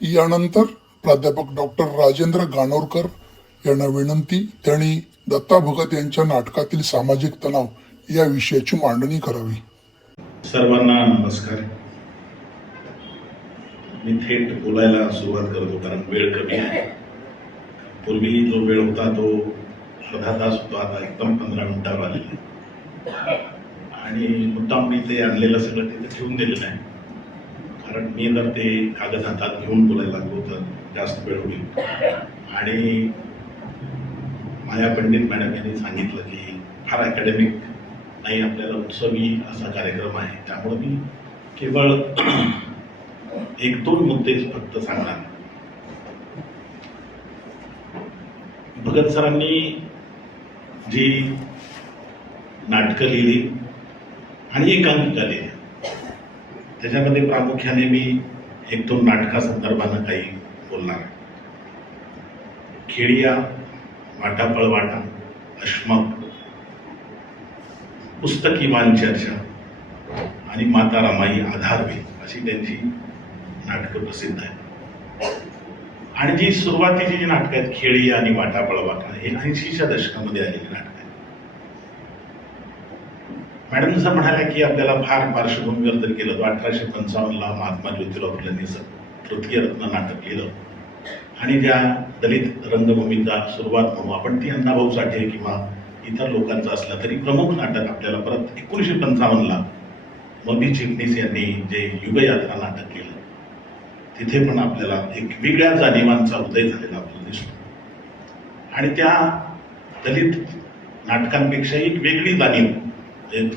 यानंतर प्राध्यापक डॉक्टर राजेंद्र गाणोरकर यांना विनंती, त्यांनी दत्ता भगत यांच्या नाटकातील सामाजिक तणाव या विषयाची मांडणी करावी. सर्वांना नमस्कार. मी थेट बोलायला सुरुवात करतो कारण वेळ कमी आहे. पूर्वी जो वेळ होता तो अर्धा तास होता, आता एकदम 15 मिनिटावर आलेला आणि मुद्दाम मी ते आणलेलं सगळं तिथे ठेवून दिलेलं आहे. कारण मी जर ते कागद हातात घेऊन बोलायला लागलो तर जास्त वेळ होईल. आणि माया पंडित मॅडम यांनी सांगितलं की फार अकॅडमिक नाही, आपल्याला उत्सवी असा कार्यक्रम आहे, त्यामुळे मी केवळ 1-2 मुद्दे फक्त सांगणार. भगत सरांनी जी नाटकं लिहिली आणि एकांकिका लिहिली, त्याच्यामध्ये प्रामुख्याने मी 1-2 नाटकासंदर्भानं काही बोलणार. खेडिया, वाटापळवाटा, अश्मक, पुस्तकी चर्चा आणि माता रमाई आधारवे अशी त्यांची नाटकं प्रसिद्ध आहेत. आणि जी सुरुवातीची जी नाटकं आहेत खेडिया आणि वाटापळवाटा, हे 80च्या दशकामध्ये आलेली नाटकं आहेत. मॅडम जसं म्हणाल्या की आपल्याला फार पार्श्वभूमीवर जर केलं तर 1855ला महात्मा ज्योतिराव फुलेंनी तृतीय रत्न नाटक लिहिलं आणि ज्या दलित रंगभूमीचा सुरुवात म्हणू आपण ती अण्णाभाऊ साठे किंवा इतर लोकांचं असलं तरी प्रमुख नाटक आपल्याला परत 1955ला मोदी चिटणीस यांनी जे युगयात्रा नाटक केलं, तिथे पण आपल्याला एक वेगळ्या जाणीवांचा उदय झालेला आपल्याला दिसतो. आणि त्या दलित नाटकांपेक्षा एक वेगळी जाणीव,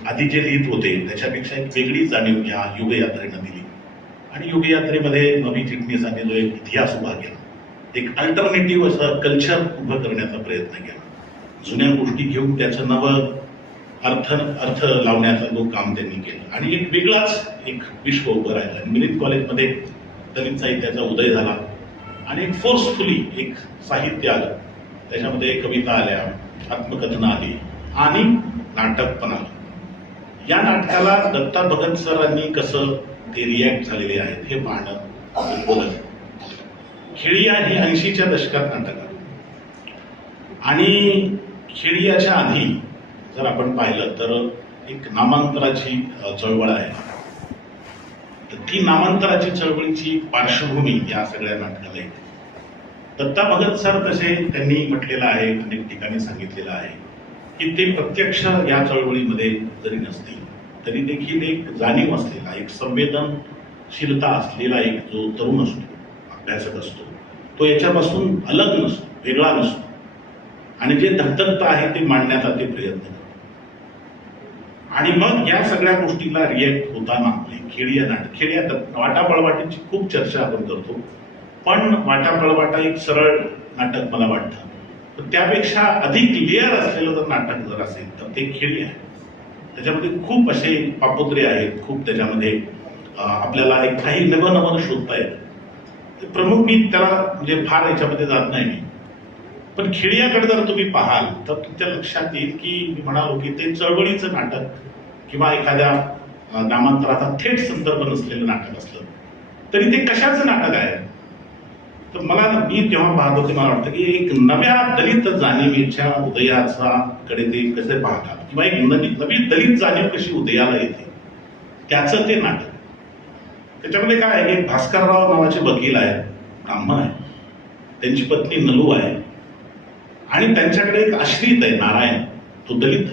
आधी जे लिहित होते त्याच्यापेक्षा एक वेगळी जाणीव या युगयात्रेनं दिली. आणि युगयात्रेमध्ये नवी चिटणीसांनी जो एक इतिहास उभा केला, एक अल्टरनेटिव्ह असं कल्चर उभं करण्याचा प्रयत्न केला. जुन्या गोष्टी घेऊन त्याचं नवं अर्थ लावण्याचं जो काम त्यांनी केलं आणि एक वेगळाच एक विश्व उभं राहिलं. मिरित कॉलेजमध्ये दलित साहित्याचा उदय झाला आणि एक फोर्सफुली एक साहित्य आलं, त्याच्यामध्ये कविता आल्या, आत्मकथनं आली आणि नाटक पण आलं. या नाटकाला दत्ता भगत सरांनी कसं ते रिॲक्ट झालेले आहेत हे पाहणं बोलत. खेडिया हे 80च्या दशकात नाटक आलं आणि खेडियाच्या आधी जर आपण पाहिलं तर एक नामांतराची चळवळ आहे. तर ती नामांतराची चळवळीची पार्श्वभूमी या सगळ्या नाटकाला येते. दत्ता भगत सर तसे त्यांनी म्हटलेलं आहे, अनेक ठिकाणी सांगितलेलं आहे की ते प्रत्यक्ष या चळवळीमध्ये जरी नसतील तरी देखील एक जाणीव असलेला, एक संवेदनशीलता असलेला एक जो तरुण असतो, अभ्यासक असतो, तो याच्यापासून अलग नसतो, वेगळा नसतो आणि जे धगधगत आहे ते मांडण्याचा ते प्रयत्न करतो. आणि मग या सगळ्या गोष्टीला रिॲक्ट होताना खेडिया वाटापळवाटीची खूप चर्चा आपण करतो, पण वाटापळवाटा एक सरळ नाटक मला वाटतं. तर त्यापेक्षा अधिक लेअर असलेलं जर नाटक जर असेल तर ते खेडिया आहे. त्याच्यामध्ये खूप असे पापुत्रे आहेत, खूप त्याच्यामध्ये आपल्याला एक काही नवं शोधता येतं. प्रमुख मी त्याला म्हणजे फार याच्यामध्ये जात नाही मी, पण खेडियाकडे जर तुम्ही पाहाल तर तुमच्या लक्षात येईल की मी म्हणालो की ते चळवळीचं नाटक किंवा एखाद्या नामांतराचा थेट संदर्भ नसलेलं नाटक असलं तरी ते कशाचं नाटक आहे. तर मी जेव्हा पाहतो ते मला वाटतं की एक नव्या दलित जाणीवेच्या उदयाचा कडे ते कसे पाहतात किंवा एक नवी दलित जाणीव कशी उदयाला येते त्याचं ते नाटक. त्याच्यामध्ये काय आहे, एक भास्करराव नावाचे वकील आहेत, ब्राह्मण आहे, त्यांची पत्नी नलू आहे आणि त्यांच्याकडे एक आश्रित आहे नारायण, तो दलित,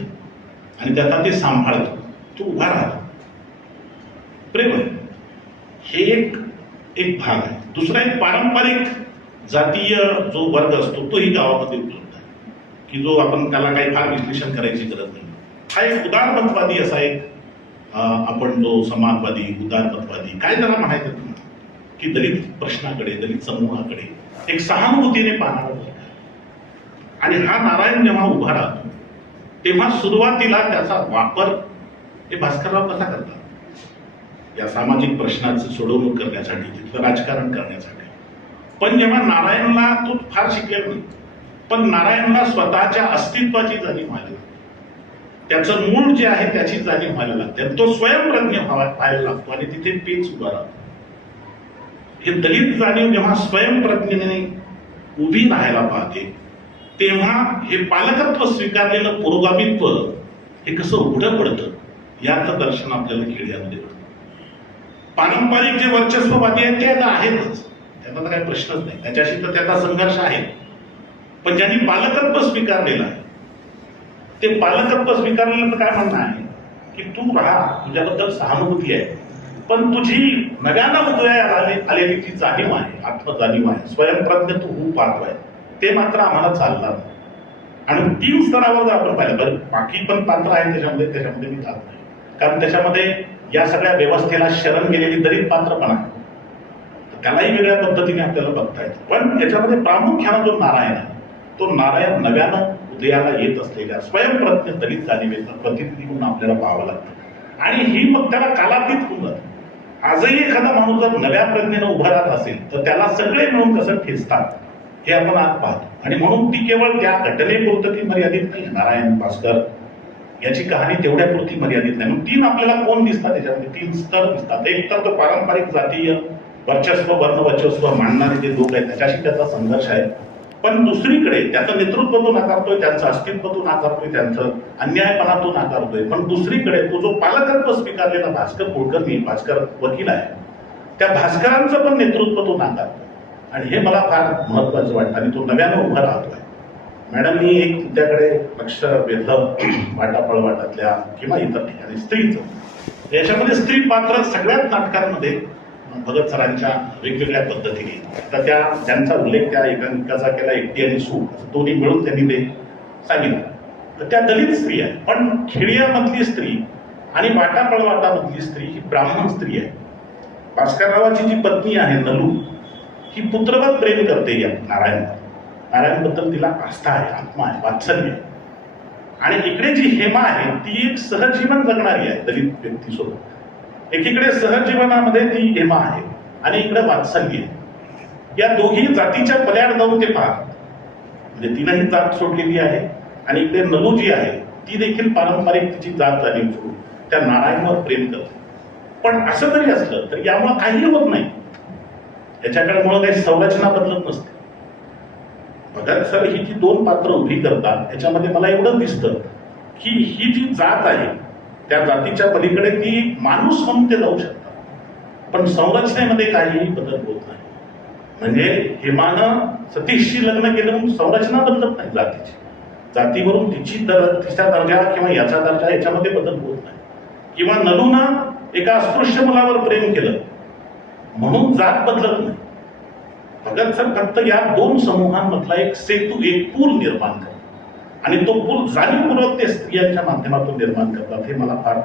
आणि त्याचा ते सांभाळतो, तो उभा राहतो, प्रेम आहे. हे एक भाग आहे. दुसरा एक पारंपरिक जातीय जो वर्ग असतो तोही गावामध्ये उपलब्ध आहे की जो आपण त्याला काही फार विश्लेषण करायची गरज नाही. हा एक उदारमतवादी असा एक आपण जो समाजवादी उदारमतवादी काय त्याला म्हणायचं तुम्हाला की दलित प्रश्नाकडे, दलित समूहाकडे एक सहानुभूतीने पाहणारा वर्ग. आणि हा नारायण जेव्हा उभा राहतो तेव्हा सुरुवातीला त्याचा वापर हे भास्करराव कसा करतात या सामाजिक प्रश्नाचं सोडवणूक करण्यासाठी, तिथलं राजकारण करण्यासाठी. पण जेव्हा नारायणला तो फार शिकलेला नाही, पण नारायणला स्वतःच्या अस्तित्वाची जाणीव व्हायला लागते, त्याचं मूळ जे आहे त्याची जाणीव व्हायला लागते, तो स्वयंप्रज्ञ व्हायला लागतो आणि तिथे पेच उभा राहतो. हे दलित जाणीव जेव्हा स्वयंप्रज्ञेने उभी राहायला पाहते तेव्हा हे पालकत्व स्वीकारलेलं पुरोगामित्व हे कसं उघडं पडतं याचं दर्शन आपल्याला खेड्यामध्ये होतं. पारंपरिक जे वर्चस्ववादी आहेत ते आता आहेतच, त्यांना तर काही प्रश्नच नाही, त्याच्याशी तर त्याचा संघर्ष आहे. पण ज्यांनी पालकत्व स्वीकारलेलं आहे ते पालकत्व स्वीकारलेलं काय म्हणणं आहे की तू राहा, तुझ्याबद्दल सहानुभूती आहे, पण तुझी नव्यानं उदयास आलेली जी जाणीव आहे, आत्मजाणीव आहे, स्वयंप्रज्ञ तू होऊ पाहतोय, ते मात्र आम्हाला चालणार नाही. आणि 3 स्तरावर जर आपण पाहिलं, बरं बाकी पण पात्र आहेत त्याच्यामध्ये मी जात नाही, कारण त्याच्यामध्ये या सगळ्या व्यवस्थेला शरण गेलेली दलित पात्र पण आहे, तर त्यालाही वेगळ्या पद्धतीने आपल्याला बघता येतं. पण याच्यामध्ये प्रामुख्यानं जो नारायण आहे तो नारायण नव्यानं उदयाला येत असलेल्या स्वयंप्रज्ञ दलित जाणीवेचं प्रतिनिधी म्हणून आपल्याला पाहावं लागतं. आणि ही मग त्याला कालातीत होऊन जाते. आजही एखादा माणूस जर नव्या प्रज्ञेनं उभा राहत असेल तर त्याला सगळे मिळून कसं ठेचतात हे आपण आज पाहतो. आणि म्हणून ती केवळ त्या घटनेपुरतं ती मर्यादित नाही. नारायण भास्कर याची कहाणी तेवढ्यापुरती मर्यादित नाही. म्हणून 3 आपल्याला कोण दिसतात त्याच्यामध्ये, 3 स्तर दिसतात. एक तर तो पारंपरिक जातीय वर्चस्व वर्णवर्चस्व मांडणारे जे लोक आहेत त्याच्याशी त्याचा संघर्ष आहे, पण दुसरीकडे त्याचं नेतृत्व तो नाकारतोय, त्यांचं अस्तित्व तो नाकारतोय, त्यांचं अन्यायपणा तो नाकारतोय. पण दुसरीकडे तो जो पालकत्व स्वीकारलेला भास्कर कुलकर्णी, भास्कर वकील आहे, त्या भास्करांचं पण नेतृत्व तो नाकारतोय. आणि हे मला फार महत्वाचं वाटतं. आणि तो नव्यानं उभा राहतोय. मॅडमनी एक मुद्द्याकडे लक्ष वेधलं, वाटापळवाटातल्या किंवा इतर ठिकाणी स्त्रीचं. याच्यामध्ये स्त्री पात्र सगळ्याच नाटकांमध्ये भगत सरांच्या वेगवेगळ्या पद्धतीने, तर त्यांचा उल्लेख त्या एकांकिकाचा केला, एकटी आणि सूट दोन्ही मिळून त्यांनी ते सांगितलं. तर त्या दलित स्त्री आहे, पण खेडियामधली स्त्री आणि वाटापळवाटामधली स्त्री ही ब्राह्मण स्त्री आहे. भास्कररावाची जी पत्नी आहे नलू, ही पुत्रवत प्रेम करते या नारायणबद्दल तिला आस्था आहे, आत्मा आहे, वात्सल्य आहे. आणि इकडे जी हेमा आहे ती एक सहजीवन जगणारी आहे दलित व्यक्तीसोबत. एकीकडे सहजीवनामध्ये ती हेमा आहे आणि इकडे वात्सल्य आहे. या दोघी जातीच्या पल्याड जाऊन ते पाहतात. म्हणजे तिनंही जात सोडलेली आहे आणि इकडे नलू जी आहे ती देखील पारंपरिक तिची जात जाणीव सोडून त्या नारायणवर प्रेम करते. पण असं जरी असलं तरी यामुळे काही होत नाही, याच्याकडे काही संरचना बदलत नसते. भगत सर ही जी 2 पात्र उभी करतात त्याच्यामध्ये मला एवढं दिसतं की ही जी जात आहे त्या जातीच्या पलीकडे ती माणूस म्हणून ते जाऊ शकतात, पण संरचनेमध्ये काहीही बदल होत नाही. म्हणजे हेमानं सतीशशी लग्न केलं म्हणून संरचना बदलत नाही जातीची, जातीवरून तिचा दर्जा किंवा याचा दर्जा याच्यामध्ये बदल होत नाही. किंवा नलूनं एका अस्पृश्य मुलावर प्रेम केलं म्हणून जात बदलत नाही. भगत सर फक्त या 2 समूहांमधला एक सेतू, एक पूल निर्माण करतात आणि तो पूल जाणीवपूर्वक ते स्त्रियांच्या माध्यमातून निर्माण करतात. हे मला फार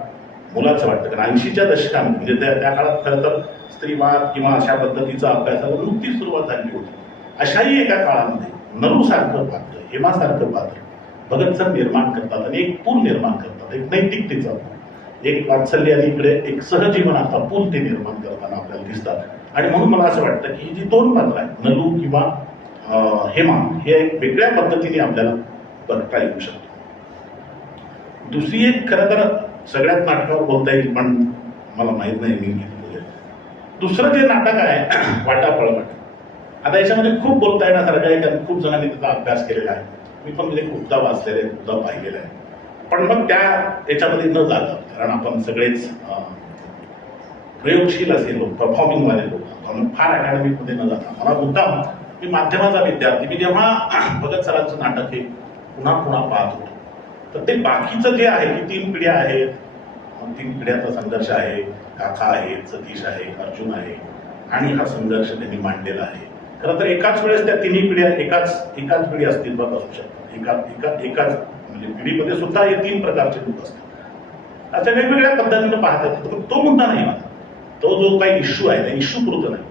मोलाचं वाटतं. कारण 80च्या दशकामध्ये म्हणजे त्या काळात खरं तर स्त्रीवाद किंवा अशा पद्धतीचा अभ्यासाला नुकतीच सुरुवात झाली होती. अशाही एका काळामध्ये नलूसारखं पात्र, हेमासारखं पात्र भगत सर निर्माण करतात आणि एक पूल निर्माण करतात, एक नैतिकतेचा पूल, एक वात्सल्य आणि इकडे एक सहजीवनाचा पूल ते निर्माण करताना आपल्याला दिसतात. आणि म्हणून मला असं वाटतं की ही जी 2 पात्र आहेत नलू किंवा हेमा, हे एक वेगळ्या पद्धतीने आपल्याला बघता येऊ शकतो. दुसरी एक खरं तर सगळ्याच नाटकावर बोलता येईल, पण मला माहित नाही मी घेतलं. दुसरं जे नाटक आहे वाटापळवाट, आता याच्यामध्ये खूप बोलता येण्यासारखं आहे, कारण खूप जणांनी त्याचा अभ्यास केलेला आहे. मी पण म्हणजे खूपदा वाचलेलं आहे, खूपदा पाहिलेलं आहे. पण मग त्या याच्यामध्ये न जातं, कारण आपण सगळेच प्रयोगशील असे लोक, परफॉर्मिंगवाले लोक, आपण फार अकॅडमिकमध्ये न जाता, मला मुद्दाम, मी माध्यमाचा विद्यार्थी, मी जेव्हा भगत सरांचं नाटक हे पुन्हा पुन्हा पाहत होतो, तर ते बाकीचं जे आहे की 3 पिढ्या आहेत, 3 पिढ्याचा संघर्ष आहे, काका आहेत, सतीश आहे, अर्जुन आहे, आणि हा संघर्ष त्यांनी मांडलेला आहे. खरं तर एकाच वेळेस त्या 3 पिढ्या एकाच पिढी अस्तित्वात असू शकतात. एकाच म्हणजे पिढीमध्ये सुद्धा हे 3 प्रकारचे लोक असतात. अशा वेगवेगळ्या पद्धतीनं पाहता येतात. पण तो मुद्दा नाही माझा. तो जो काही इश्यू आहे त्या इश्यू पुरतं नाही.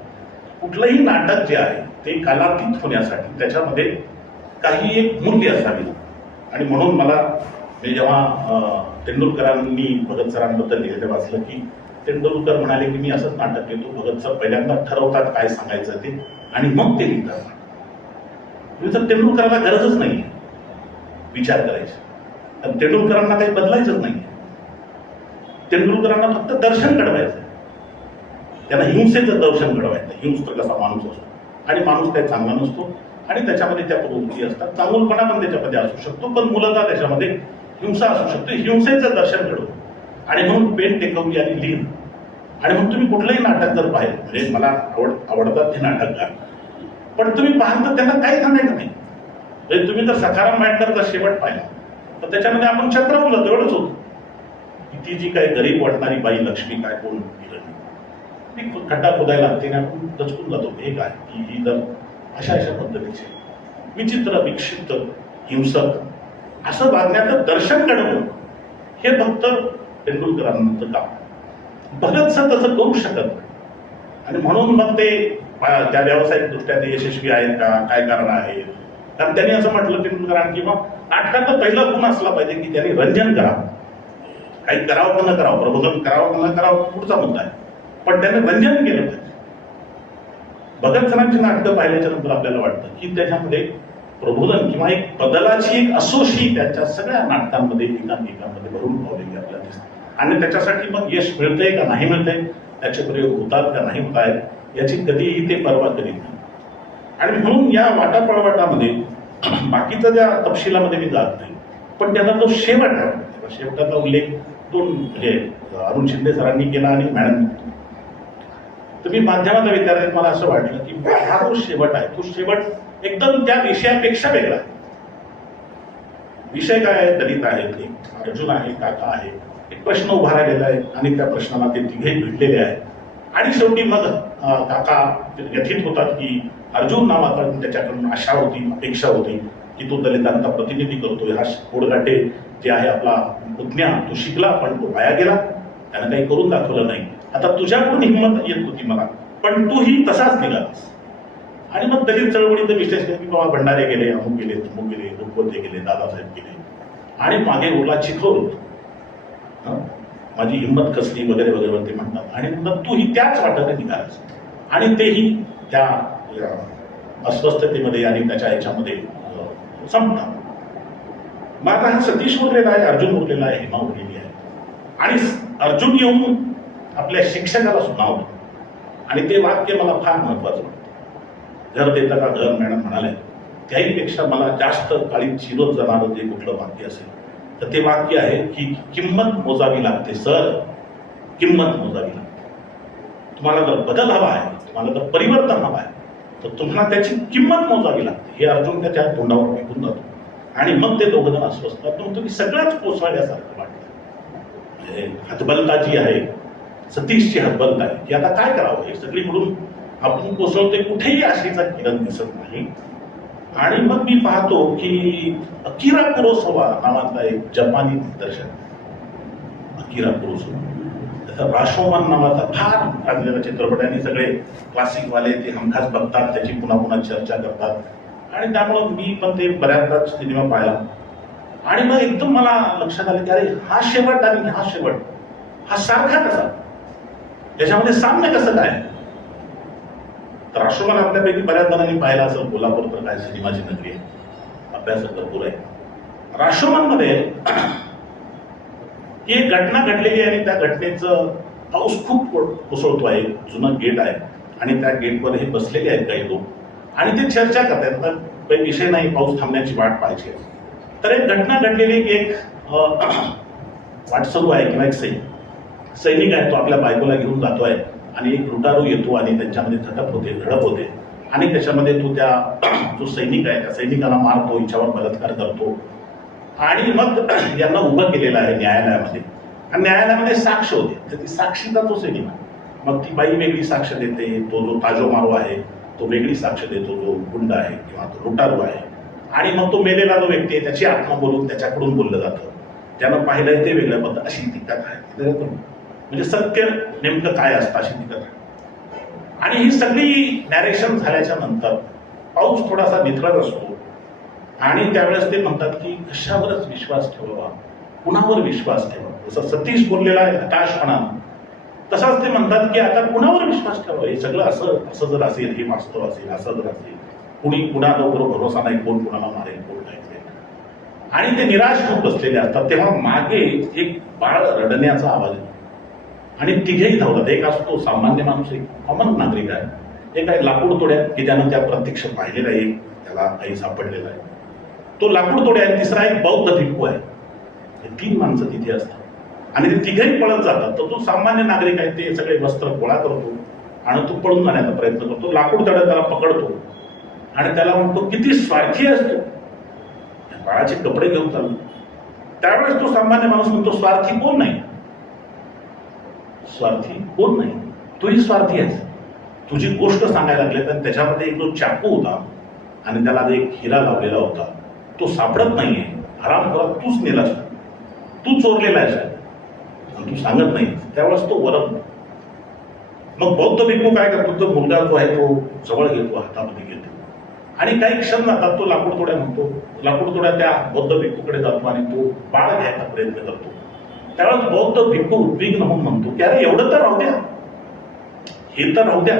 कुठलंही नाटक जे आहे ते कालातीत होण्यासाठी त्याच्यामध्ये काही एक मूल्य असावी. आणि म्हणून मला मी जेव्हा तेंडुलकरांनी भगत सरांबद्दल लिहिलेलं वाचलं की तेंडुलकर म्हणाले की मी असंच नाटक लिहितो, भगत सर पहिल्यांदा ठरवतात काय सांगायचं ते आणि मग ते लिहितात. तर तेंडुलकरांना गरजच नाही विचार करायची, तर तेंडुलकरांना काही बदलायचंच नाही. तेंडुलकरांना फक्त दर्शन घडवायचं. त्यांना हिंसेचं दर्शन घडवायचं. हिंस्र कसा माणूस असतो आणि माणूस काही चांगला नसतो आणि त्याच्यामध्ये त्या प्रवृत्ती असतात. चांगुलपणा पण त्याच्यामध्ये असू शकतो, पण मूलतः त्याच्यामध्ये हिंसा असू शकतो. हिंसेचं दर्शन घडवतं आणि म्हणून पेन टेकवली आणि लिहिलं. आणि मग तुम्ही कुठलंही नाटक जर पाहिलं, म्हणजे मला आवडतात ते नाटककार, पण तुम्ही पाहाल तर त्यांना काही सांगायचं नाही. म्हणजे तुम्ही जर सखाराम मॅटरचा शेवट पाहिला तर त्याच्यामध्ये आपण चंद्रवलं तेवढंच होतं की ती जी काही गरीब वाटणारी बाई लक्ष्मी काय कोण ती खड्डा खोदायला लागते आणि आपण दचकून जातो हे काय की ही जर अशा पद्धतीचे विचित्र विक्षिप्त हिंसक असं वागण्याचं दर्शन घडवणं हे फक्त तेंडुलकरांचं काम. भगतसिंग तसं करू शकत नाही आणि म्हणून मग ते त्या व्यावसायिक दृष्ट्या ते यशस्वी आहेत का, काय कारण आहे. कारण त्यांनी असं म्हटलं तेंडुलकरांनी, किंवा नाटकाचा पहिला गुण असला पाहिजे की त्यांनी रंजन करावं. काही करावं का न करावं, प्रबोधन करावं का न करावं पुढचा मुद्दा आहे, पण त्याने रंजन केलं पाहिजे. भगतसिंगांची नाटकं पाहिल्याच्या नंतर आपल्याला वाटतं की त्याच्यामध्ये प्रबोधन किंवा एक बदलाची एक असोशी त्याच्या सगळ्या नाटकांमध्ये एकांमध्ये भरून पावलेली आपल्याला दिसते. आणि त्याच्यासाठी मग यश मिळतंय का नाही मिळतंय, त्याचे प्रयोग होतात का नाही होत आहेत याची कधीही ते पर्वा करीत नाही. आणि म्हणून या वाटापळवाटामध्ये बाकीच्या ज्या तपशिलामध्ये मी जात नाही, पण त्यांना तो शेवटाचा उल्लेख दोन म्हणजे अरुण शिंदे सरांनी केला आणि मॅडम. तर मी माध्यमाचा विद्यार्थी, मला असं वाटलं की हा जो शेवट आहे तो शेवट एकदम त्या विषयापेक्षा वेगळा आहे. विषय काय आहे, दलित आहेत, एक अर्जुन आहे, काका आहे, एक प्रश्न उभा राहिलेला आहे आणि त्या प्रश्नाला ते तिघे भिडलेले आहेत. आणि शेवटी मग काका व्यथित होतात की अर्जुन नावाचा त्याच्याकडून आशा होती, अपेक्षा होती की तो दलितांचा प्रतिनिधी करतोय. हा कोडगाठे जे आहे आपला पुतण्या, तो शिकला पण तो वाया गेला, त्यानं काही करून दाखवलं नाही. आता तुझ्याकडून हिंमत येत होती मला, पण तूही तसाच निघालास. आणि मग दलित चळवळीचं विश्लेषण की बाबा भंडारे गेले, अमुक गेले, तमुक गेले, रुपवते गेले, दादासाहेब गेले आणि मागे उरला चिखोर, माझी हिंमत कसली वगैरे वगैरे ते म्हणतात. आणि मग तूही त्याच वाटेने निघालास आणि तेही त्या अस्वस्थतेमध्ये आणि त्याच्या ह्याच्यामध्ये संपतात. मग आता हा सतीश उरलेला आहे, अर्जुन उरलेला आहे, हेमा उरलेली आहे. आणि अर्जुन येऊन आपल्या शिक्षकाला सुनावलं आणि ते वाक्य मला फार महत्वाचं वाटतं. घर देतं का घर, मॅडम म्हणाले, त्याहीपेक्षा मला जास्त काळी चिरत जाणारं जे कुठलं वाक्य असेल तर ते वाक्य आहे की किंमत मोजावी लागते सर, किंमत मोजावी लागते. तुम्हाला जर बदल हवा आहे, तुम्हाला जर परिवर्तन हवं आहे तर तुम्हाला त्याची किंमत मोजावी लागते. हे अर्जुन त्याच्या तोंडावर फेकून जातो आणि मग ते दोघं जण अस्वस्थ. मग तुम्ही सगळ्याच कोसळल्यासारखं वाटतं. हतबलता जी आहे, सतीशची हतबलता आहे की आता काय करावं, हे सगळीकडून आपण कोसळतोय, कुठेही आशेचा किरण दिसत नाही. आणि मग मी पाहतो की अकिरा कुरोसावा नावाचा एक जपानी दिग्दर्शक, अकिरा कुरोसावा, त्याचा राशोमन नावाचा फार गाजलेला चित्रपट आहे आणि सगळे क्लासिकवाले ते हमखास बघतात, त्याची पुन्हा पुन्हा चर्चा करतात. आणि त्यामुळं मी पण ते बऱ्याचदा सिनेमा पाहिला आणि मग एकदम मला लक्षात आलं की अरे हा शेवट आणि हा शेवट हा सारखा कसा, त्याच्यामध्ये साम्य कसं काय. तर राष्ट्रमान आपल्यापैकी बऱ्याच जणांनी पाहिला असेल, कोल्हापूर तर काय सिनेमाची नगरी आहे, अभ्यास भरपूर आहे. राष्ट्रमानमध्ये ही एक घटना घडलेली आहे आणि त्या घटनेचं पाऊस खूप कोसळतो आहे, जुनं गेट आहे आणि त्या गेटवर हे बसलेले आहेत काही लोक आणि ते चर्चा करतात. तर काही विषय नाही, पाऊस थांबण्याची वाट पाहिजे. तर एक घटना घडलेली, एक वाट सुरू आहे किंवा एक सैनिक आहे, तो आपल्या बायकोला घेऊन जातोय आणि एक लुटारू येतो आणि त्यांच्यामध्ये झडप होते आणि त्याच्यामध्ये तो त्या जो सैनिक आहे त्या सैनिकाला मारतो, हिच्यावर बलात्कार करतो. आणि मग यांना उभं केलेलं आहे न्यायालयामध्ये आणि न्यायालयामध्ये साक्ष होते. तर ती साक्षीचा तो सैनिक, मग ती बाई वेगळी साक्ष देते, तो जो ताजो मारो आहे तो वेगळी साक्ष देतो, जो गुंड आहे किंवा तो लुटारू आहे. आणि मग तो मेलेला जो व्यक्ती आहे त्याची आत्मा बोलून त्याच्याकडून बोललं जातं, ज्यानं पाहिलंय ते वेगळ्या पद्धत. अशी ती कथा आहे, म्हणजे सत्य नेमकं काय असतं अशी ती कथा. आणि ही सगळी नॅरेशन झाल्याच्या नंतर पाऊस थोडासा निथळत असतो आणि त्यावेळेस ते म्हणतात की कशावरच विश्वास ठेवावा, कुणावर विश्वास ठेवावा. जसं सतीश बोललेला आहे हताशपणा, तसाच ते म्हणतात की आता कुणावर विश्वास ठेवावा. हे सगळं असं जर असेल, हे वास्तव असेल, असं जर असेल, कुणी कुणाबरोबर भरोसा नाही, कोण कुणाला मारेल, कोण नाही. आणि ते निराश होत बसलेले असतात. तेव्हा मागे एक बाळ रडण्याचा आवाज येतो आणि तिघेही धावतात. एक असतो सामान्य माणूस, एक कॉमन नागरिक आहे, एक आहे लाकूड तोड्या की ज्यानं त्या प्रत्यक्ष पाहिलेला आहे, त्याला काही सापडलेला आहे, तो लाकूड तोड्या आहे. तिसरा एक बौद्ध भिक्खू आहे. हे 3 माणसं तिथे असतात आणि ते तिघेही पळत जातात. तर तो सामान्य नागरिक आहे, ते सगळे वस्त्र गोळा करतो आणि तो पळून जाण्याचा प्रयत्न करतो. लाकूड तोड्या त्याला पकडतो आणि त्याला म्हणतो, किती स्वार्थी असतो, बाळाचे कपडे घेऊन चालतो. त्यावेळेस तो सामान्य माणूस म्हणतो, स्वार्थी कोण नाही, स्वार्थी कोण नाही, तूही स्वार्थी आहेस. तुझी गोष्ट सांगायला लागले तर त्याच्यामध्ये एक जो चाकू होता आणि त्याला एक हिरा लावलेला होता, तो सापडत नाहीये. हरामखोरा तूच नेलास, तू चोरलेला आहेस आणि तू सांगत नाही. त्यावेळेस तो वरम. मग बौद्ध भिक्खू काय करतो, तो मुलगा जो आहे तो जवळ घेतो, हातामध्ये घेतो आणि काही क्षण जातात. तो लाकूड तोड्या म्हणतो, लाकूड तोड्या त्या बौद्ध भिक्खूकडे जातो आणि तो बाळ घ्यायचा प्रयत्न करतो. त्यावेळेस बौद्ध भिक्खू उद्विग्न होऊन म्हणतो की अरे एवढं तर राहू द्या, हे तर राहू द्या.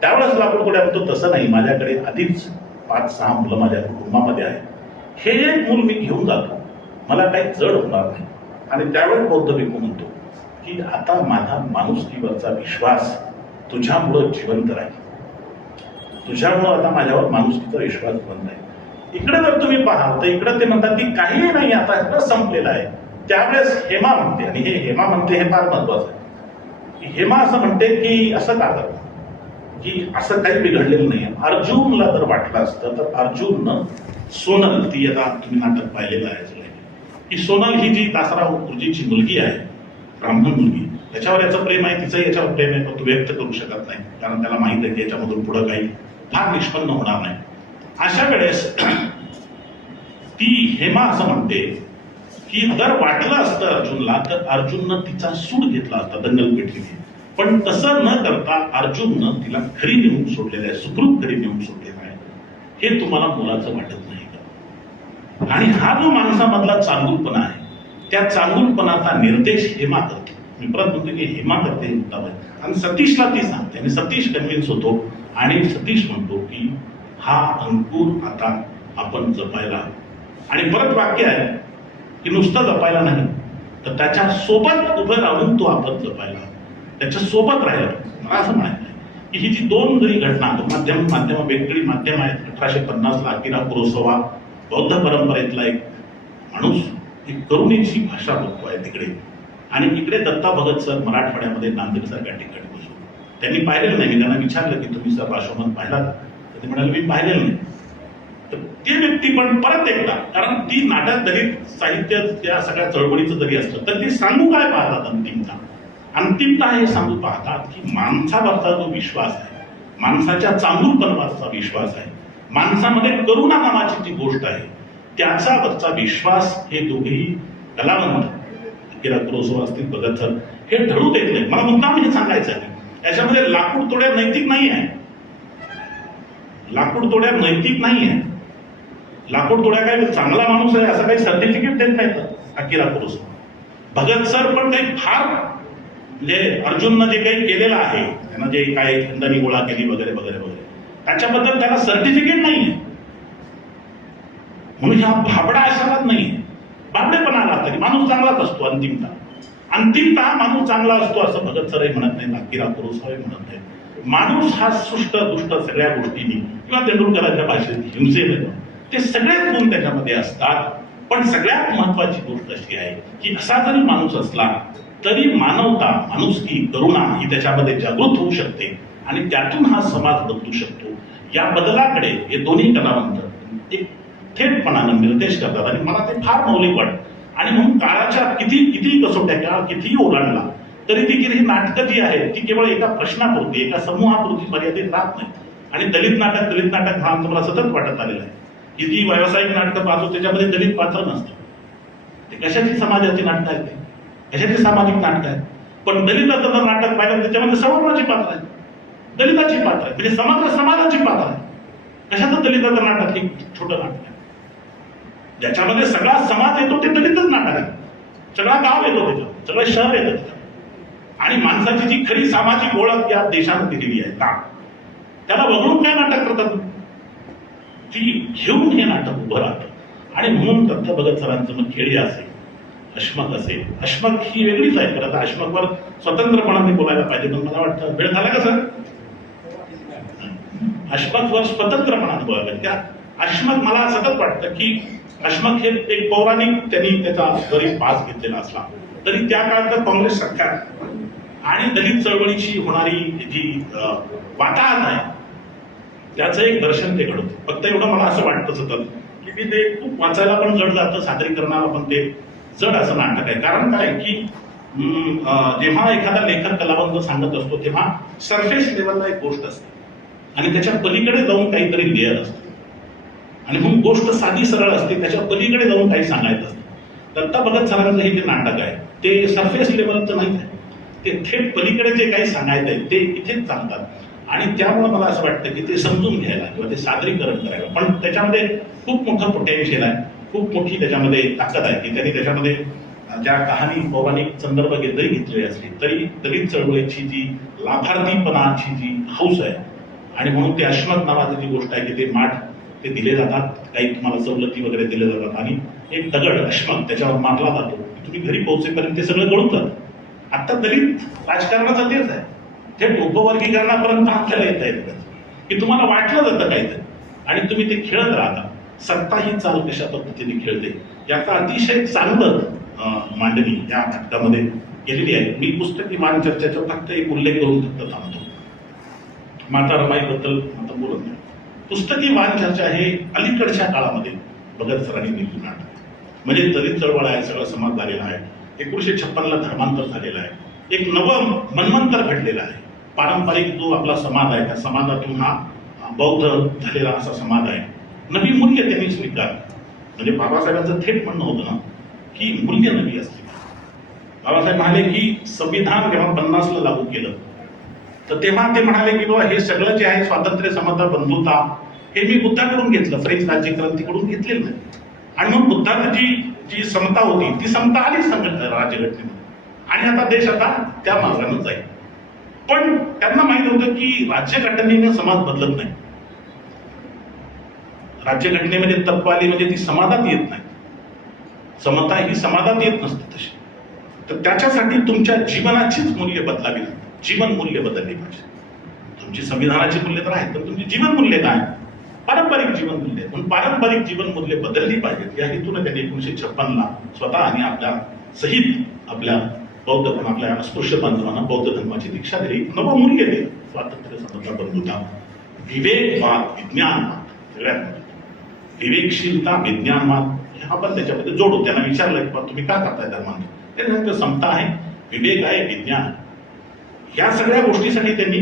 त्यावेळेस लाकूड तोड्या म्हणतो, तसं नाही, माझ्याकडे आधीच 5-6 मुलं माझ्या कुटुंबामध्ये आहेत, हे एक मूल मी घेऊन जातो, मला काही जड होणार नाही. आणि त्यावेळेस बौद्ध भिक्खू म्हणतो की आता माझा माणुसकीवरचा विश्वास तुझ्यामुळं जिवंत राहील, तुझ्यामुळं आता माझ्यावर माणुसकीचा विश्वास जिवंत आहे. इकडे जर तुम्ही पाहाल तर इकडे ते म्हणतात की काही नाही, आता सगळं संपलेलं आहे. त्यावेळेस हेमा म्हणते, आणि हे हेमा म्हणते हे फार महत्वाचं आहे. हेमा असं म्हणते की असं का करतं, की असं काही बिघडलेलं नाही. अर्जुनला जर वाटलं असतं तर अर्जुननं सोनल, ती आता तुम्ही नाटक पाहिलेलं आहे, की सोनल ही जी दासराव गुरुजीची मुलगी आहे, ब्राह्मण मुलगी, त्याच्यावर याचं प्रेम आहे, तिचं याच्यावर प्रेम आहे, पण तो व्यक्त करू शकत नाही, कारण त्याला माहित आहे की याच्यामधून पुढं काही फार निष्पन्न होणार नाही. अशा वेळेस ती हेमा असं म्हणते की जर वाटलं असतं अर्जुनला तर अर्जुननं तिचा सूड घेतला असता दंगलपेठीने, पण तसं न करता अर्जुननं तिला घरी नेऊन सोडलेलं आहे, सुखरूप घरी नेऊन सोडलेलं आहे. हे तुम्हाला मुलाचं वाटत नाही का? आणि हा जो माणसामधला चांगुलपणा आहे, त्या चांगुलपणाचा निर्देश हेमा करते. मी परत म्हणतो की हेमा करते मुद्दाम आहे. आणि सतीशला ती सांगते आणि सतीश कन्व्हिन्स होतो आणि सतीश म्हणतो की हा अंकुर आता आपण जपायला. आणि परत वाक्य आहे की नुसतं जपायला नाही तर त्याच्या सोबत उभं राहून तो आपण जपायला, त्याच्या सोबत राहिला. मला असं म्हणायचं की ही जी 2 जरी घटना, माध्यम वेगळी माध्यम आहेत. 1850ला अकिरा कुरोसावा बौद्ध परंपरेतला एक माणूस, एक करुणीची भाषा बोलतो आहे तिकडे, आणि इकडे दत्ता भगत सर मराठवाड्यामध्ये नांदेडसारख्या ठिकाणी बसतो. त्यांनी पाहिलेलं नाही. मी त्यांना विचारलं की तुम्ही सर राष्ट्रमत पाहिला का, तर ते म्हणाले मी पाहिलेलं नाही. तर ते व्यक्ती पण परत एकदा, कारण ती नाटक दलित साहित्य त्या सगळ्या चळवळीचं जरी असलं तर ती सांगू काय पाहतात, अंतिमता हे सांगू पाहतात की माणसावरचा जो विश्वास आहे, माणसाच्या चांगुलपणावरचा विश्वास आहे, माणसामध्ये करुणा नावाची जी गोष्ट आहे त्याच्यावरचा विश्वास, हे दोघेही कलावंत अकिरा कुरोसावा असतील, भगत सर, हे ढळू देत नाही. मला मुद्दाम हे सांगायचं आहे, याच्यामध्ये लाकूड तोड्या नैतिक नाही आहे, लाकूड तोड्या नैतिक नाही आहे. लाकूड तोड्या काय चांगला माणूस आहे असं काही सर्टिफिकेट देत नाही अकिरा कुरोसावा. भगत सर पण काही फार, म्हणजे अर्जुननं जे काही केलेलं आहे, त्यांना जे काही खंडणी गोळा केली वगैरे वगैरे वगैरे, त्याच्याबद्दल त्याला सर्टिफिकेट नाही आहे. म्हणून ह्या भाबडा अशालाच नाही. भाबडेपणाला तरी माणूस चांगलाच असतो. अंतिमता माणूस चांगला असतो असं भगत सरही म्हणत नाही, अकिरा कुरोसावाही म्हणत नाही. माणूस हा सुष्ट दुष्ट सगळ्या गोष्टींनी, किंवा तेंडुलकरांच्या भाषेत हिंसेने, ते सगळेच गुण त्याच्यामध्ये असतात. पण सगळ्यात महत्वाची गोष्ट अशी आहे की असा जरी माणूस असला तरी मानवता, माणुसकी, करुणा ही त्याच्यामध्ये जागृत होऊ शकते आणि त्यातून हा समाज बदलू शकतो. या बदलाकडे हे दोन्ही कलावंत एक थेटपणानं निर्देश करतात आणि मला ते फार मौलिक वाटतं. आणि म्हणून काळाच्या किती कसोट्या, काळ कितीही ओलांडला तरी देखील ही नाटकं जी आहेत ती केवळ एका प्रश्नापुरती, एका समूहापुरती मर्यादित राहत नाही. आणि दलित नाटक हा मला सतत वाटत आलेला आहे की जी व्यावसायिक नाटकं पाहतो त्याच्यामध्ये दलित पात्र नसतं. ते कशाची समाजाची नाटकं आहेत, ते कशाची सामाजिक नाटकं आहेत. पण दलिताचं जर नाटक पाहिलं त्याच्यामध्ये सवर्णाची पात्र आहेत, दलिताची पात्र आहेत, म्हणजे समाजाची पात्र आहे. कशाचं दलिताचं नाटक? हे छोटं नाटक आहे ज्याच्यामध्ये सगळा समाज येतो, ते दलितच नाटक आहे. सगळा गाव येतो त्याच्यात, सगळं शहर येतं त्याच्यात. आणि माणसाची जी खरी सामाजिक ओळख या देशानं दिलेली आहे का, त्याला वगळून काय नाटक करतात, ती घेऊन हे नाटक उभं राहतं. आणि म्हणून दत्त भगत सरांचं मग खेळी असेल, अश्मक असेल, अश्मक ही वेगळीच आहे. खरं तर अश्मकवर स्वतंत्रपणाने बोलायला पाहिजे, पण मला वाटतं वेळ झाला का सर? अश्मकवर स्वतंत्रपणाने बोलायला पाहिजे. त्या अश्मक मला सतत वाटतं की अश्मक हे एक पौराणिक त्यांनी त्याचा जरी पास घेतलेला असला तरी त्या काळात काँग्रेस सरकार आणि दलित चळवळीची होणारी जी वाताहत आहे त्याचं एक दर्शन ते घडवतं. फक्त एवढं मला असं वाटतं सतत की ते खूप वाचायला पण जड जातं, सादरीकरणाला पण ते जड असं नाटक आहे. कारण काय की जेव्हा एखादा लेखक कलावंत सांगत असतो तेव्हा सरफेस लेवलला एक गोष्ट असते आणि त्याच्या पलीकडे जाऊन काहीतरी लेअर असतं आणि म्हणून गोष्ट साधी सरळ असते, त्याच्या पलीकडे जाऊन काही सांगायचं असतं. दत्ता भगत सरांचं हे जे नाटक आहे ते सरफेस लेवलचं नाही आहे, ते थेट पलीकडे जे काही सांगायचं आहे ते इथेच सांगतात. आणि त्यामुळे मला असं वाटतं की ते समजून घ्यायला किंवा ते सादरीकरण करायला पण त्याच्यामध्ये खूप मोठं पोटेन्शियल आहे, खूप मोठी त्याच्यामध्ये ताकद आहे की त्यांनी त्याच्यामध्ये ज्या कहाणी पौराणिक संदर्भ जरी घेतलेली असली तरी दलित चळवळीची जी लाभार्थीपणाची जी हौस आहे आणि म्हणून ते अश्मक नावाची जी गोष्ट आहे की ते माठ ते दिले जातात, काही तुम्हाला सवलती वगैरे दिले जातात आणि एक दगड अश्मक त्याच्यावर मारला जातो, तुम्ही घरी पोहोचेपर्यंत ते सगळं गळून जातं. आता दलित राजकारणाचा तेच आहे, थेट उपवर्गीकरणापर्यंत आपल्याला येता येतं की तुम्हाला वाटलं जातं काहीतरी आणि तुम्ही ते खेळत राहता. सत्ता ही चाल कशा पद्धतीने खेळते याचा अतिशय चांगलं मांडणी या नाटकामध्ये केलेली आहे. मी पुस्तकी मान चर्चेचा फक्त एक उल्लेख करून फक्त थांबतो. माता रमाईबद्दल आता बोलत नाही. पुस्तकी मान चर्चा हे अलीकडच्या काळामध्ये भगत सरांनी लिहिलेलं नाटक, म्हणजे दलित चळवळ आहे, सगळा समाज झालेला आहे, 1956ला धर्मांतर झालेलं आहे, एक नवं मनमंतर घडलेलं आहे. पारंपरिक जो आपला समाज आहे त्या समाजातून हा बौद्ध झालेला असा समाज आहे. नवी मूल्य त्यांनी स्वीकार, म्हणजे बाबासाहेबांचं थेट म्हणणं होतं ना की मूल्य नवी असते. बाबासाहेब म्हणाले की संविधान जेव्हा 50ला लागू केलं तर तेव्हा ते म्हणाले की बाबा हे सगळं जे आहे स्वातंत्र्य, समता, बंधुता हे मी बुद्धाकडून घेतलं, फ्रेंच राज्यक्रांतीकडून घेतलेलं नाही. आणि मग बुद्धाची जी समता होती ती समता आली राज्यघटनेमध्ये आणि आता देश आता त्या मार्गाने जाईल. पण त्यांना माहित होतं की राज्यघटनेने समाज बदलत नाही, राज्यघटनेमध्ये तत्व आली म्हणजे ती समाजात येत नाही, समता ही समाजात येत नसते तशी. तर त्याच्यासाठी तुमच्या जीवनाचीच मूल्य बदलावी लागतात, जीवन मूल्य बदलली पाहिजे. तुमची संविधानाची मूल्य तर आहेत पण तुमची जीवन मूल्य काय, पारंपरिक जीवन मूल्य, पण पारंपरिक जीवन मूल्य बदलली पाहिजेत या हेतून त्यांनी 1956ला स्वतः आणि आपल्या सहित आपल्या बौद्ध आपल्या अस्पृश्य बांधवांना बौद्ध धर्माची दीक्षा दिली, नवं मूल्य दिलं, स्वातंत्र्य, समता, बंधुता, विवेकवाद, विज्ञानवाद. सगळ्यात विवेकशीलता, विज्ञानवाद हा पण त्याच्यामध्ये जोडू. त्यांना विचारलं की तुम्ही का करताय धर्मांतर, ते सांगतात समता आहे, विवेक आहे, विज्ञान, या सगळ्या गोष्टीसाठी त्यांनी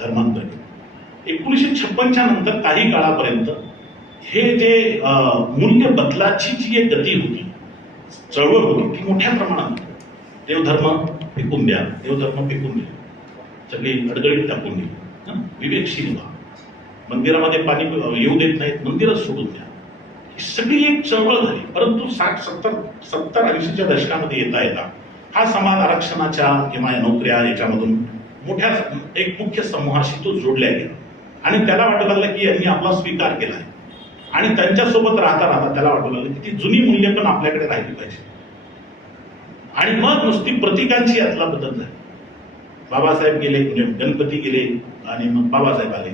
धर्मांतर केलं. 1956च्या नंतर काही काळापर्यंत हे जे मूल्य बदलाची जी एक गती होती, चळवळ होती, ती मोठ्या प्रमाणात होती. देवधर्म फेकून द्या, देवधर्म फेकून द्या, सगळी अडगळीत टाकून दिली, विवेकशील व्हा, मंदिरामध्ये पाणी येऊ देत नाहीत, मंदिरच सोडून द्या, ही सगळी एक चळवळ झाली. परंतु 60-70-80च्या दशकामध्ये येता येता हा समाज आरक्षणाच्या किंवा नोकऱ्या याच्यामधून मोठ्या एक मुख्य समूहाशी तो जोडल्या गेला आणि त्याला वाटू लागलं की यांनी आपला स्वीकार केला आहे आणि त्यांच्यासोबत राहता राहता त्याला वाटू लागलं की ती जुनी मूल्य पण आपल्याकडे राहिली पाहिजे. आणि मग नुसती प्रतीकांची यातला बदल झाली. बाबासाहेब गेले, म्हणजे गणपती गेले आणि मग बाबासाहेब आले,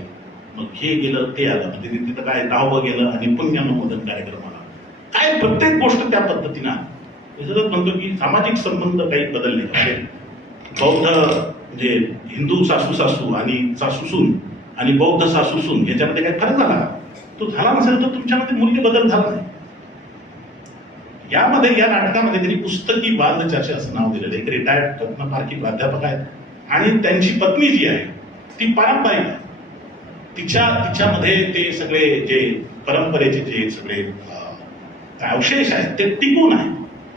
मग हे गेलं ते आलं, म्हणजे तिथं काय दहावं गेलं आणि पुण्यानुमोदन कार्यक्रम आला. काय प्रत्येक गोष्ट त्या पद्धतीनं सतत म्हणतो की सामाजिक संबंध काही बदलले. बौद्ध म्हणजे हिंदू सासू सासू आणि सासूसून आणि बौद्ध सासूसून याच्यामध्ये काही फरक झाला, तो झाला नसेल तर तुमच्यामध्ये मूल्य बदल झाला नाही. यामध्ये या नाटकामध्ये त्यांनी पुस्तकी वाद चर्चा असं नाव दिलेलं. एक रिटायर्ड रत्नपारखी प्राध्यापक आहेत आणि त्यांची पत्नी जी आहे ती पारंपरिक आहे. तिच्यामध्ये ते सगळे जे परंपरेचे जे सगळे अवशेष आहेत ते टिकून आहे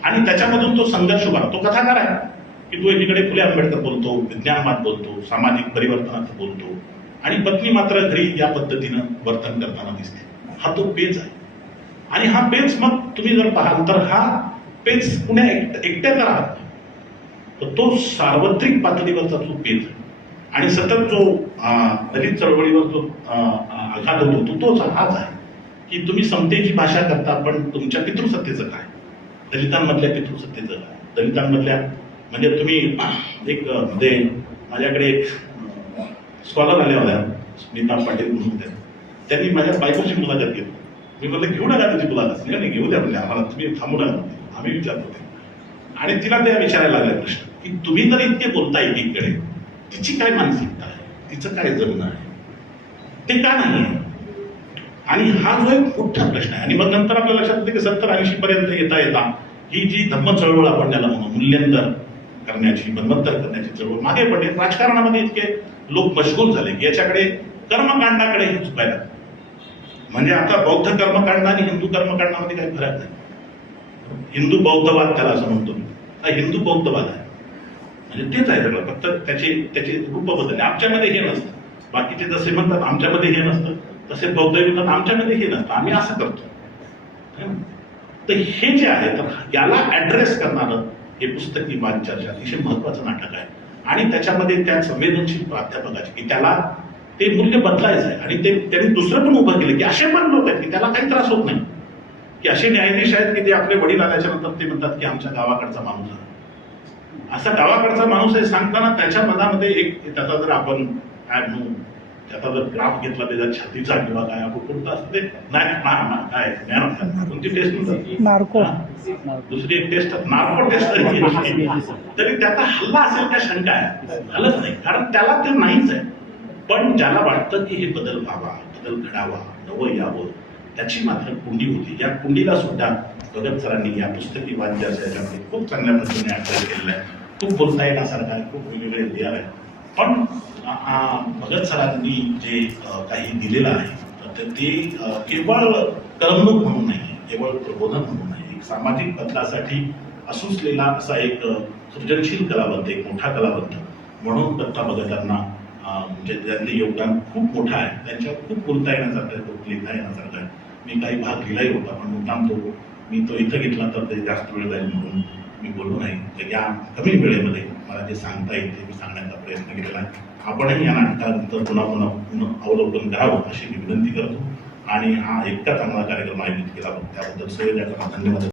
आणि त्याच्यामधून तो संघर्ष उभा. तो कथाकार आहे की तो एकीकडे फुले आंबेडकर बोलतो, विज्ञानवाद बोलतो, सामाजिक परिवर्तनाचं बोलतो आणि पत्नी मात्र घरी या पद्धतीनं वर्तन करताना दिसते. हा तो पेच आहे आणि हा पेच मग तुम्ही जर पाहाल तर हा पेच पुण्या एकट्याचा राहत नाही, तर तो सार्वत्रिक पातळीवरचा जो पेच आणि सतत जो दलित चळवळीवर जो आघात होतो तोच हाच आहे की तुम्ही समतेची भाषा करता पण तुमच्या पितृसत्तेचं काय, दलितांमधल्या पितृसत्तेचं काय, दलितांमधल्या म्हणजे तुम्ही एक मध्ये माझ्याकडे एक स्कॉलर आल्या होत्या, स्मिता पाटील म्हणून होत्या. त्यांनी माझ्या बायकोची मुलाखत घेतली. मी म्हटलं घेऊ नका त्याची मुलाखत. नाही घेऊ द्या म्हणजे आम्हाला, तुम्ही थांबू नका, आम्ही विचारत होते. आणि तिला त्या विचारायला लागले प्रश्न की तुम्ही तर इतके बोलता एकीकडे, तिची काय मानसिकता आहे, तिचं काय जगणं आहे, ते का नाही आहे. आणि हा जो एक मोठा प्रश्न आहे. आणि मग नंतर आपल्या लक्षात येते की 70-80 पर्यंत येता येता ही जी धम्म चळवळ आपण त्याला म्हणू, मूल्यांतर करण्याची, मन्वंतर करण्याची चळवळ मागे पडली. राजकारणामध्ये इतके लोक मशगूल झाले की याच्याकडे कर्मकांडाकडे झुकायला. म्हणजे आता बौद्ध कर्मकांड आणि हिंदू कर्मकांडामध्ये काही फरक नाही. हिंदू बौद्धवाद त्याला असं म्हणतो, हा हिंदू बौद्धवाद आहे. म्हणजे तेच आहे सगळं, फक्त त्याचे रूप बदलले. आमच्यामध्ये हे नसतं. बाकीचे जसे म्हणतात आमच्यामध्ये हे नसतं, तसे बौद्ध म्हणतात आमच्यामध्ये हे नसतं, आम्ही असं करतो. तर हे जे आहे, तर याला ऍड्रेस करणारं हे पुस्तक ही चर्चा अतिशय महत्वाचं नाटक आहे. आणि त्याच्यामध्ये त्या संवेदनशील प्राध्यापकाचे की त्याला ते मूल्य बदलायचं आहे. आणि ते त्यांनी दुसरं पण उभं केलं की असे पण लोक आहेत की त्याला काही त्रास होत नाही, की असे न्यायाधीश आहेत की ते आपले वडील आल्याच्या नंतर ते म्हणतात की आमच्या गावाकडचा माणूस आहे. असा गावाकडचा माणूस आहे सांगताना त्याच्या मनामध्ये एक त्याचा जर आपण काय म्हणू, त्याचा जर ग्राफ घेतला त्याच्या छातीचा किंवा काय आपण कोणतं असतं ते काय कोणती टेस्ट म्हणतात, नार्को, दुसरी एक टेस्ट नार्को टेस्ट तरी त्याचा हल्ला असेल त्या शंका आहे. हलत नाही, कारण त्याला ते नाहीच आहे. पण ज्याला वाटतं की हे बदल व्हावा, बदल घडावा, नवं यावं, त्याची मात्र कुंडी होती. या कुंडीला सुद्धा भगत सरांनी या पुस्तकी वाद्याच्यामध्ये खूप चांगल्या पद्धतीने अभ्यास केलेला आहे. खूप बोलता येण्यासारखा आहे, खूप वेगवेगळे लेअर आहे. पण भगत सरांनी जे काही दिलेलं आहे तर ते केवळ करमणूक म्हणून नाही, केवळ प्रबोधन म्हणून नाही, एक सामाजिक बदलासाठी असुसलेला असा एक सृजनशील कलावंत, एक मोठा कलावंत म्हणून दत्ता भगतांना म्हणजे त्यांचे योगदान खूप मोठं आहे. त्यांच्यावर खूप बोलता येण्यासारखं आहे, खूप लिहिता येण्यासारखं आहे. मी काही भाग लिहिलाही होता, पण मुद्दाम मी तो इथं घेतला तर ते जास्त वेळ जाईल म्हणून मी बोललो नाही. तर या कमी वेळेमध्ये मला जे सांगता येईल ते मी सांगण्याचा प्रयत्न केलेला आहे. आपणही या नाटकानंतर पुन्हा अवलोकन करावं अशी मी विनंती करतो. आणि हा इतका चांगला कार्यक्रम आयोजित केला त्याबद्दल संयोजकांना धन्यवाद.